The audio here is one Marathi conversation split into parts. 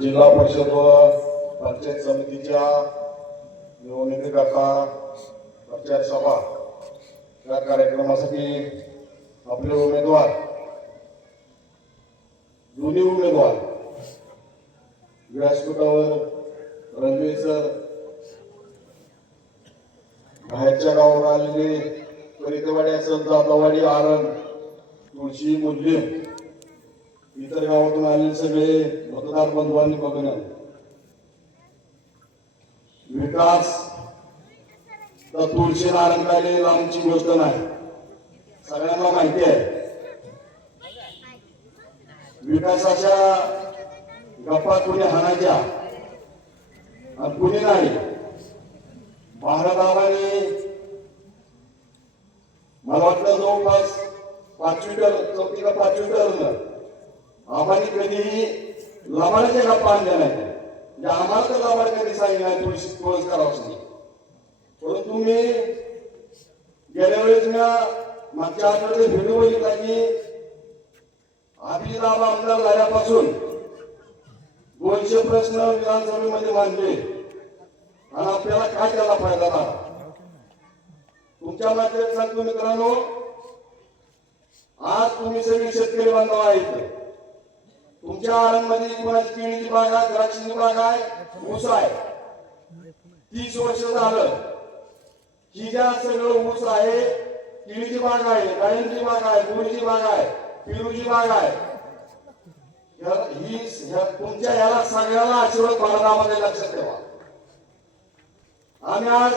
जिल्हा परिषद व पंचायत समितीच्या निवडणुकीकरता प्रचार सभा या कार्यक्रमासाठी आपले उमेदवार दोन्ही उमेदवार व्यासपीठावर रणवीर सर बाहेरच्या गावावर आलेले परितेवाडी असेल जातावाडी आरण तुळशी मुल्लीम इतर गावातून आलेले सगळे मतदार बंधूंनी बघून विकास तर तुळशी नारायण काले लांबची गोष्ट नाही, सगळ्यांना माहिती आहे. विकासाच्या गप्पा कुणी हाणायच्या आणि कुणी नाही. भारताने मला वाटतं जवळपास 5वी टर्म 4थी का 5वी टर्म आम्हाला कधीही लबाडाच्या गप्पा आणल्या नाही. म्हणजे आम्हाला तर लबाड कधी सांगितलं नाही तुळस करावंच नाही. परंतु मी गेल्या वेळेस मागच्या आठवड्यात व्हिडिओ बघितला की अभिजित आमदार झाल्यापासून 200 प्रश्न विधानसभेमध्ये मांडले आणि आपल्याला काय त्याला फायदा झाला. तुमच्या माध्यमातून सांगतो मित्रांनो, आज तुम्ही सगळे शेतकरी बांधव आहेत. तुमच्या आरणमध्ये कोणाची केळीची बाग आहे, द्राक्षाची बाग आहे, ऊस आहे. 30 वर्ष झालं ही ज्या सगळं ऊस आहे, केळीची बाग आहे, डाळिंबची बाग आहे, बोरीची बाग आहे, पेरूची बाग आहे. ही तुमच्या ह्याला सगळ्याला आशीर्वाद भारतामध्ये लक्षात ठेवा. आम्ही आज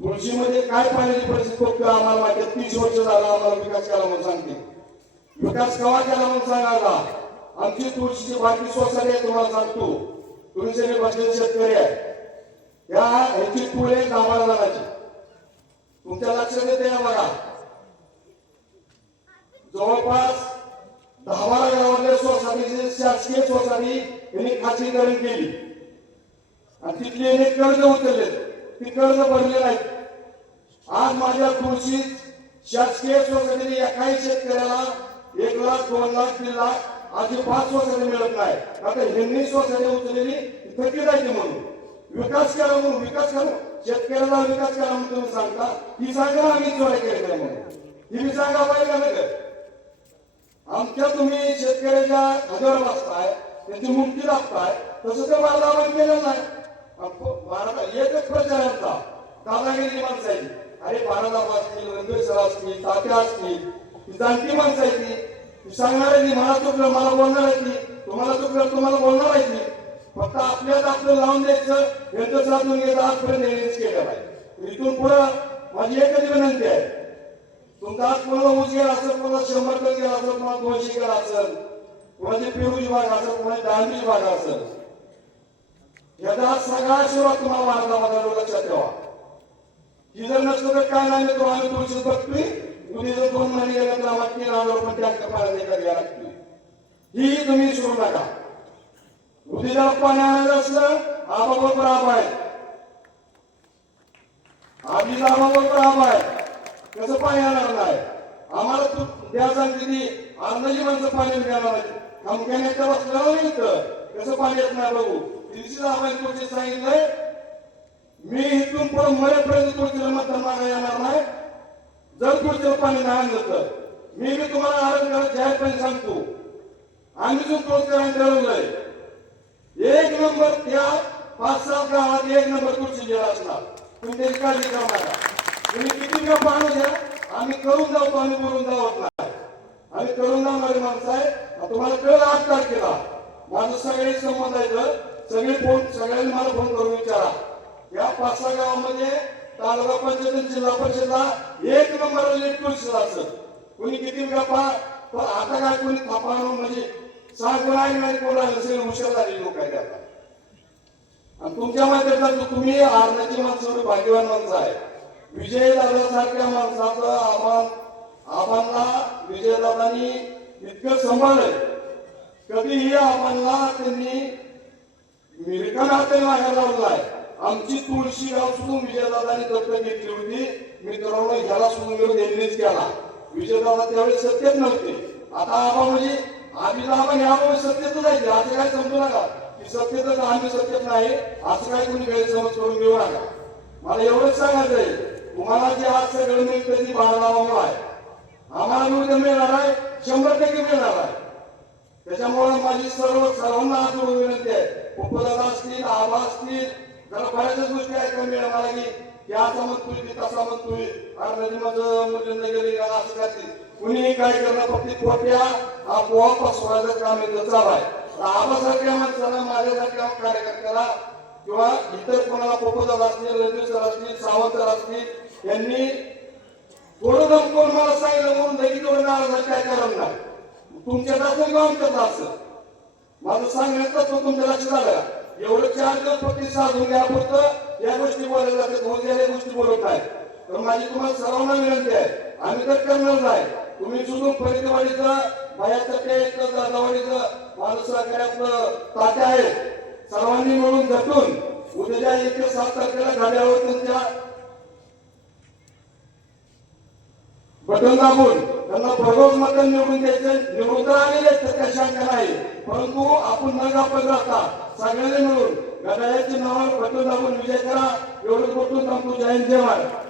तुळशीमध्ये काय पाण्याची परिस्थिती फक्त आम्हाला माहिती आहे. 30 वर्ष झालं आम्हाला विकास केला म्हणून सांगते. विकास केव्हा केला म्हणून सांगायला आमची तुळशीची बाकी सोसायटी आहे. तुम्हाला सांगतो, तुम्ही सगळे बसलेले शेतकरी आहे. या ह्याची टूल आहे 10 जणांची. तुमच्या लक्षात येते ना बघा, जवळपास 10 गावातल्या सोसायटीचे शासकीय सोसायटी यांनी खाजगीकरण केली आणि तिथले यांनी कर्ज उचलले. ती कर्ज भरले नाहीत. आज माझ्या तुळशी शासकीय सोसायटीने एकाही शेतकऱ्याला 1 लाख 2 लाख 3 लाख आधी 5 सोसायटी मिळत नाही. आता ह्यांनी सोसायटी उचललेली थकीत आहे म्हणून विकास केला म्हणून विकास करू शेतकऱ्याला विकास केला म्हणून तुम्ही सांगता. ही सांगा आम्ही चोऱ्या केल्या म्हणून ही मी सांगा पाहिजे नाही. आमच्या तुम्ही शेतकऱ्याच्या खात्यावर बसताय, त्यांची मुक्ती दाखताय, तसं ते मला आपण केलं नाही. एकच प्रचारांचा दादागिरी माणसं आहे. अरे बाळासाहेब असतील, रणवीर सर असतील, तात्या असतील, ही जाणती माणसं आहे. ती सांगणार आहे, मला चुकलं मला बोलणार आहे. ती तुम्हाला चुकलं तुम्हाला बोलणार आहे. ती फक्त आपल्यात आपलं लावून द्यायचं, यांचं साधून घ्यायचं. आजपर्यंत नेहमीच केलेलं आहे. इथून पुढं माझी एकच विनंती आहे, तुमचा आज कोणाला ऊस गेला असेल, कोणाला 100 टन गेला असेल, कोणाला 200 गेला असेल, कोणाची पेरूची बाग असेल, कोणाची डाळिंबीची बाग असेल, याचा सगळा आशीर्वाद तुम्हाला भारतामध्ये लक्षात ठेवा. ही जर नसतं तर काय नाही तो आम्ही तुळशीत बघतोय. उद्या जर 2 महिने गेले तर आम्हाला 3,000 रुपये टँकर पाण्याचा द्यायला लागतोय. ही तुम्ही सोडू नका. उद्या जर पाणी आणायचं असलं आबाबरोबर आबा आहे, आधी आबाबरोबर आबा आहे. कसं पाणी आणणार नाही आम्हाला तू द्या सांगते ती अर्धाची माणसं पाणी देणार नाही. खामख्याने बसल्यावर नाही कसं पाणी येत नाही बघू. तिथे आम्हाला सांगितलंय मी इथून पुढे मरेपर्यंत तुळशीला मतदान मागायला येणार नाही. जर तुळशीला पाणी नाही आणलं तर मी तुम्हाला आरण करत जाहीरपणे सांगतो. आम्ही जो तुळस करायला ठरवलंय 1 नंबर त्या 5-7 गावात 1 नंबर तुळशी गेला असणार. तुम्ही त्याची काळजी करू नका. तुम्ही किती का पाहणं द्या, आम्ही करून जाऊ. आम्ही बोलून जावत नाही. आम्ही करून जाणारी माणसं आहे. तुम्हाला कळलं 8 तारखेला माझं सगळे संबंध आहेत. सगळ्यांनी मला फोन करून विचारा. या 5-6 गावामध्ये तालुका पंचायत जिल्हा परिषदला 1 नंबर लेट तुळशीला असत. कोणी किती गप्पा पण आता काय कोणी थापा म्हणजे सांगून नाही कोण असेल हुशार झालेली लोक आहेत आता. आणि तुमच्या माध्यमातून तुम्ही आरणाची माणसं भाग्यवान माणसं आहे. विजयदादासारख्या माणसाचं आव्हानला विजयदादांनी इतकं सांभाळलंय. कधीही आव्हानला त्यांनी रिकाम्या मागे लावलाय. आमची तुळशी गाव सोडून विजयदादांनी दत्तक घेतली होती. मित्रांनो ह्याला सोडून त्यांनीच केला. विजयदादा त्यावेळेस सत्तेत नव्हते. आता आबा म्हणजे आम्ही आम्हाला यामुळे सत्यतच आहे असं काय समजू नका की सत्यतच आम्ही सत्यत नाही असं काय तुम्ही गैरसमज करून घेऊ नका. मला एवढंच सांगायचंय तुम्हाला जे आज सगळं मिळतं ती बाळगावामुळे आहे. आम्हाला निवडून मिळणार आहे 100% मिळणार आहे. त्याच्यामुळे माझी सर्वांना हात जोडून विनंती आहे. उपदादा असतील आबा असतील जरा बऱ्याचशाच गोष्टी ऐकायला मिळाल्या मला की असा म्हणतोय की तसा म्हणतोय आणि नदी माझं मुलींना गेले असं काय कुणीही काय करणं फक्त पोट्या हा पोहा पसवायचं काम इथं चालू आहे. आबासारख्या माणसाला माझ्यासारख्या कार्यकर्त्याला किंवा इतर कोणाला पोपदादा असतील रणजीत सर असतील सावंत सर असतील यांनी थोडं दमकून मला सांगितलं म्हणून लगेच थोडं नाराज काय कारण नाही. तुमच्यात असेल किंवा आमच्यात असेल माझं सांगण्याचा तो तुमच्या लक्षात आलं. एवढं 4 दिवस फक्त साधून घ्या फक्त या गोष्टी बोलायला जातात होत्या गोष्टी बोलत नाही. तर माझी तुम्हाला सर्वांना विनंती आहे आम्ही तर करणार नाही. तुम्ही सुद्धा फरीदवाडीचं बायाचं दादावाडीचं माझं सहकार्यातलं तात्या आहे सर्वांनी मिळून झटून उद्या 1 ते 7 तारखेला गाड्यावर त्यांच्या बटन दाबून त्यांना भरघोस मतदान निवडून द्यायचं. निवडून आलेले तर त्या शंका नाही परंतु आपण न गाफल राहता सगळ्यांनी मिळून गडायाची नावावर बटन दाबून विजय करा. एवढं बोलून थांबतो. जय हिंद जय महाराज.